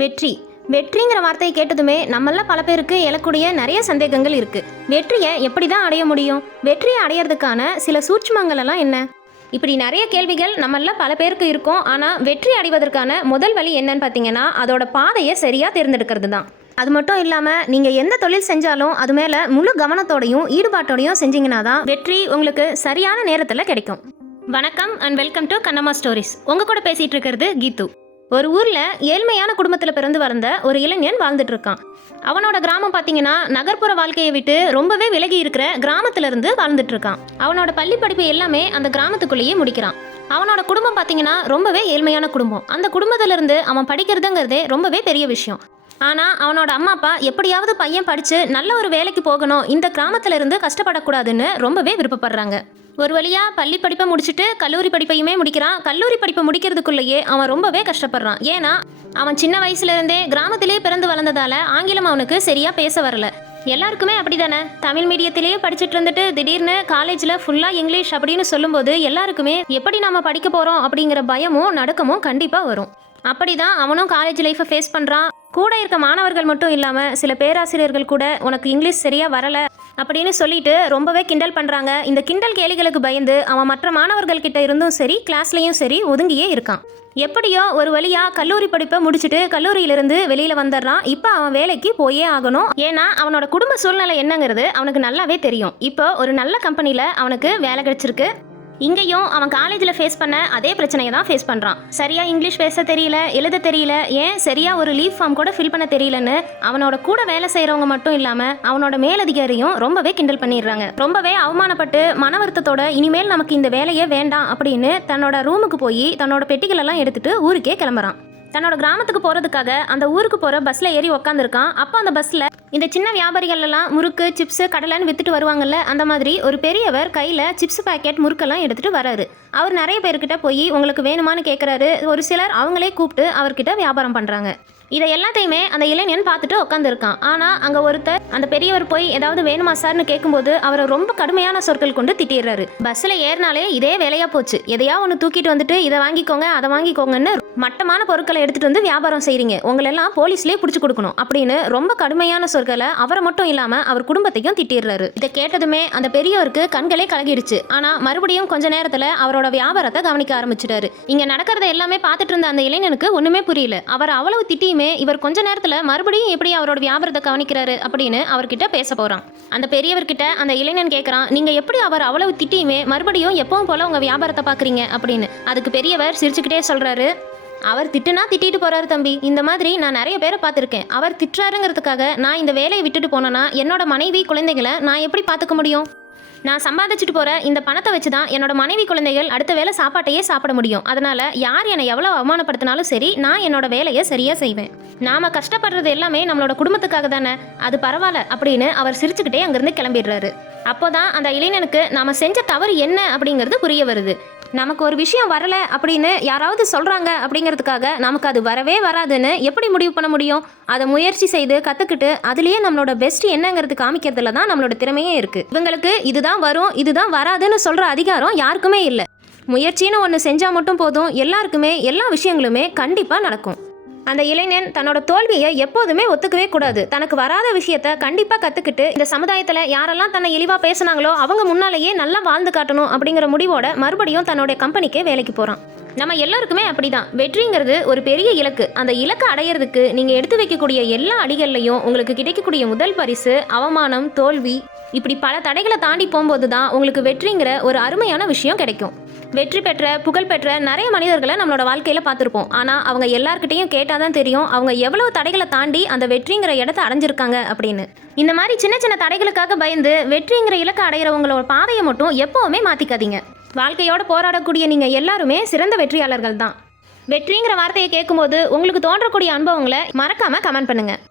வெற்றி. வெற்றிங்கிற வார்த்தையை கேட்டதுமே நம்மள பல பேருக்கு எழக்கூடிய நிறைய சந்தேகங்கள் இருக்கு. வெற்றியை எப்படி தான் அடைய முடியும்? வெற்றியை அடையிறதுக்கான சில சூட்சுமங்கள் எல்லாம் என்ன? இப்படி நிறைய கேள்விகள் நம்மள பல பேருக்கு இருக்கும். ஆனால் வெற்றி அடைவதற்கான முதல் வழி என்னன்னு பார்த்தீங்கன்னா அதோட பாதையை சரியாக தேர்ந்தெடுக்கிறது தான் அது மட்டும் இல்லாமல் நீங்கள் எந்த தொழில் செஞ்சாலும் அது மேலே முழு கவனத்தோடையும் ஈடுபாட்டோடையும் செஞ்சீங்கன்னா தான் வெற்றி உங்களுக்கு சரியான நேரத்தில் கிடைக்கும். வணக்கம் and welcome to Kannamma stories உங்கள் கூட பேசிகிட்டு இருக்கிறது கீத்து. ஒரு ஊரில் ஏழ்மையான குடும்பத்தில் பிறந்து வளர்ந்த ஒரு இளைஞன் வாழ்ந்துட்டு இருக்கான். அவனோட கிராமம் பார்த்தீங்கன்னா நகர்ப்புற வாழ்க்கையை விட்டு ரொம்பவே விலகி இருக்கிற கிராமத்திலிருந்து வாழ்ந்துட்டு இருக்கான். அவனோட பள்ளி படிப்பு எல்லாமே அந்த கிராமத்துக்குள்ளேயே முடிக்கிறான். அவனோட குடும்பம் பார்த்தீங்கன்னா ரொம்பவே ஏழ்மையான குடும்பம். அந்த குடும்பத்திலிருந்து அவன் படிக்கிறதுங்கிறதே ரொம்பவே பெரிய விஷயம். ஆனால் அவனோட அம்மா அப்பா எப்படியாவது பையன் படித்து நல்ல ஒரு வேலைக்கு போகணும் இந்த கிராமத்துல இருந்து கஷ்டப்படக்கூடாதுன்னு ரொம்பவே விருப்பப்படுறாங்க. ஒரு வழியாக பள்ளி படிப்பை முடிச்சுட்டு கல்லூரி படிப்பையுமே முடிக்கிறான். கல்லூரி படிப்பை முடிக்கிறதுக்குள்ளேயே அவன் ரொம்பவே கஷ்டப்படுறான். ஏன்னா அவன் சின்ன வயசுலேருந்தே கிராமத்திலே பிறந்து வளர்ந்ததால் ஆங்கிலம் அவனுக்கு சரியாக பேச வரல. எல்லாருக்குமே அப்படிதானே? தமிழ் மீடியத்திலேயே படிச்சுட்டு இருந்துட்டு திடீர்னு காலேஜில் ஃபுல்லாக இங்கிலீஷ் அப்படின்னு சொல்லும்போது எல்லாருக்குமே எப்படி நம்ம படிக்க போகிறோம் அப்படிங்கிற பயமும் நடுக்கமும் கண்டிப்பாக வரும். அப்படிதான் அவனும் காலேஜ் லைஃப்பை ஃபேஸ் பண்ணுறான் கூட இருக்க மாணவர்கள் மட்டும் இல்லாமல் சில பேராசிரியர்கள் கூட உனக்கு இங்கிலீஷ் சரியாக வரலை அப்படின்னு சொல்லிட்டு ரொம்பவே கிண்டல் பண்ணுறாங்க இந்த கிண்டல் கேலிகளுக்கு பயந்து அவன் மற்ற மாணவர்கள்கிட்ட இருந்தும் சரி கிளாஸ்லேயும் சரி ஒதுங்கியே இருக்கான். எப்படியோ ஒரு வழியாக கல்லூரி படிப்பை முடிச்சுட்டு கல்லூரியிலிருந்து வெளியில் வந்துடுறான் இப்போ அவன் வேலைக்கு போயே ஆகணும். ஏன்னா அவனோட குடும்ப சூழ்நிலை என்னங்கிறது அவனுக்கு நல்லாவே தெரியும். இப்போ ஒரு நல்ல கம்பெனியில் அவனுக்கு வேலை கிடைச்சிருக்கு. இங்கேயும் அவன் காலேஜில் ஃபேஸ் பண்ண அதே பிரச்சனையை தான் ஃபேஸ் பண்ணுறான் சரியாக இங்கிலீஷ் பேச தெரியல எழுத தெரியல ஏன் சரியாக ஒரு லீவ் ஃபார்ம் கூட ஃபில் பண்ண தெரியலன்னு அவனோட கூட வேலை செய்கிறவங்க மட்டும் இல்லாமல் அவனோட மேலதிகாரியும் ரொம்பவே கிண்டல் பண்ணிடுறாங்க. ரொம்பவே அவமானப்பட்டு மன வருத்தத்தோட இனிமேல் நமக்கு இந்த வேலையே வேண்டாம் அப்படின்னு தன்னோட ரூமுக்கு போய் தன்னோட பெட்டிகளெல்லாம் எடுத்துட்டு ஊருக்கே கிளம்புறான். தன்னோட கிராமத்துக்கு போகிறதுக்காக அந்த ஊருக்கு போகிற பஸ்ஸில் ஏறி உக்காந்துருக்கான். அப்போ அந்த பஸ்ஸில் இந்த சின்ன வியாபாரிகளெல்லாம் முறுக்கு சிப்ஸ் கடலைன்னு வித்துட்டு வருவாங்கல்ல அந்த மாதிரி ஒரு பெரியவர் கையில் சிப்ஸ் பாக்கெட் முறுக்கெல்லாம் எடுத்துட்டு வராரு. அவர் நிறைய பேர்கிட்ட போய் உங்களுக்கு வேணுமான்னு கேட்குறாரு ஒரு சிலர் அவங்களே கூப்பிட்டு அவர்கிட்ட வியாபாரம் பண்ணுறாங்க இதை எல்லாத்தையுமே அந்த இளைஞன் பார்த்துட்டு உட்காந்துருக்கான் ஆனால் அங்கே ஒருத்தர் அந்த பெரியவர் போய் ஏதாவது வேணுமா சார்னு கேட்கும்போது அவரை ரொம்ப கடுமையான சொற்கள் கொண்டு திட்டிடுறாரு. பஸ்ஸில் ஏறினாலே இதே வேலையாக போச்சு. எதையா ஒன்று தூக்கிட்டு வந்துட்டு இதை வாங்கிக்கோங்க அதை வாங்கிக்கோங்கன்னு மட்டமான பொருட்களை எடுத்துட்டு வந்து வியாபாரம் செய்கிறீங்க உங்களெல்லாம் போலீஸ்லேயே பிடிச்சி கொடுக்கணும். அப்படின்னு ரொம்ப கடுமையான சொற்களை அவரை மட்டும் இல்லாமல் அவர் குடும்பத்தையும் திட்டிடுறாரு. இதை கேட்டதுமே அந்த பெரியவருக்கு கண்களே கலகிடுச்சு. ஆனால் மறுபடியும் கொஞ்ச நேரத்தில் அவரோட வியாபாரத்தை கவனிக்க ஆரம்பிச்சிட்டாரு. இங்கே நடக்கிறத எல்லாமே பார்த்துட்டு இருந்த அந்த இளைஞனுக்கு ஒன்றுமே புரியல. அவர் அவ்வளவு திட்டியுமே இவர் கொஞ்ச நேரத்தில் மறுபடியும் எப்படி அவரோட வியாபாரத்தை கவனிக்கிறாரு அப்படின்னு அவர்கிட்ட பேச போகிறான் அந்த பெரியவர்கிட்ட அந்த இளைஞன் கேட்குறான் நீங்கள் எப்படி அவர் அவ்வளவு திட்டியுமே மறுபடியும் எப்பவும் போல உங்கள் வியாபாரத்தை பார்க்குறீங்க? அப்படின்னு. அதுக்கு பெரியவர் சிரிச்சுக்கிட்டே சொல்கிறாரு அவர் திட்டுனா திட்டிட்டு போறாரு தம்பி. இந்த மாதிரி நான் நிறைய பேரை பார்த்துருக்கேன். அவர் திட்டுறாருங்கிறதுக்காக நான் இந்த வேலையை விட்டுட்டு போனேன்னா என்னோட மனைவி குழந்தைகளை நான் எப்படி பார்த்துக்க முடியும்? நான் சம்பாதிச்சுட்டு போற இந்த பணத்தை வச்சு தான் என்னோட மனைவி குழந்தைகள் அடுத்த வேளை சாப்பாட்டையே சாப்பிட முடியும். அதனால யார் என்னை எவ்வளோ அவமானப்படுத்தினாலும் சரி நான் என்னோட வேலையை சரியா செய்வேன். நாம கஷ்டப்படுறது எல்லாமே நம்மளோட குடும்பத்துக்காக தானே. அது பரவாயில்ல அப்படின்னு அவர் சிரிச்சுக்கிட்டே அங்கிருந்து கிளம்பிடுறாரு. அப்போதான் அந்த இளைஞனுக்கு நாம செஞ்ச தவறு என்ன அப்படிங்கிறது புரிய வருது. நமக்கு ஒரு விஷயம் வரலை அப்படின்னு யாராவது சொல்கிறாங்க அப்படிங்கிறதுக்காக நமக்கு அது வரவே வராதுன்னு எப்படி முடிவு பண்ண முடியும்? அதை முயற்சி செய்து கற்றுக்கிட்டு அதுலேயே நம்மளோட பெஸ்ட் என்னங்கிறது காமிக்கிறதுல தான் நம்மளோட திறமையே இருக்குது இவங்களுக்கு இதுதான் வரும் இதுதான் வராதுன்னு சொல்கிற அதிகாரம் யாருக்குமே இல்லை. முயற்சின்னு ஒன்று செஞ்சால் மட்டும் போதும். எல்லாருக்குமே எல்லா விஷயங்களுமே கண்டிப்பாக நடக்கும். அந்த இளைஞன் தன்னோட தோல்வியை எப்போதுமே ஒத்துக்கவே கூடாது. தனக்கு வராத விஷயத்த கண்டிப்பா கத்துக்கிட்டு இந்த சமுதாயத்துல யாரெல்லாம் தன்னை இழிவா பேசுனாங்களோ அவங்க முன்னாலேயே நல்லா வாழ்ந்து காட்டணும் அப்படிங்கிற முடிவோட மறுபடியும் தன்னோட கம்பெனிக்கே வேலைக்கு போறான். நம்ம எல்லாருக்குமே அப்படிதான். வெற்றிங்கிறது ஒரு பெரிய இலக்கு. அந்த இலக்கை அடையிறதுக்கு நீங்க எடுத்து வைக்கக்கூடிய எல்லா அடிகள்லையும் உங்களுக்கு கிடைக்கக்கூடிய முதல் பரிசு அவமானம் தோல்வி இப்படி பல தடைகளை தாண்டி போகும்போது தான் உங்களுக்கு வெற்றிங்கிற ஒரு அருமையான விஷயம் கிடைக்கும். வெற்றி பெற்ற புகழ் பெற்ற நிறைய மனிதர்களை நம்மளோட வாழ்க்கையில் பார்த்துருப்போம். ஆனால் அவங்க எல்லாருக்கிட்டையும் கேட்டால் தான் தெரியும் அவங்க எவ்வளவு தடைகளை தாண்டி அந்த வெற்றிங்கிற இடத்த அடைஞ்சிருக்காங்க அப்படின்னு. இந்த மாதிரி சின்ன சின்ன தடைகளுக்காக பயந்து வெற்றிங்கிற இலக்கை அடைகிறவங்களோட பாதையை மட்டும் எப்போவுமே மாற்றிக்காதீங்க வாழ்க்கையோட போராடக்கூடிய நீங்கள் எல்லாருமே சிறந்த வெற்றியாளர்கள் தான். வெற்றிங்கிற வார்த்தையை கேட்கும்போது உங்களுக்கு தோன்றக்கூடிய அனுபவங்களை மறக்காமல் கமெண்ட் பண்ணுங்கள்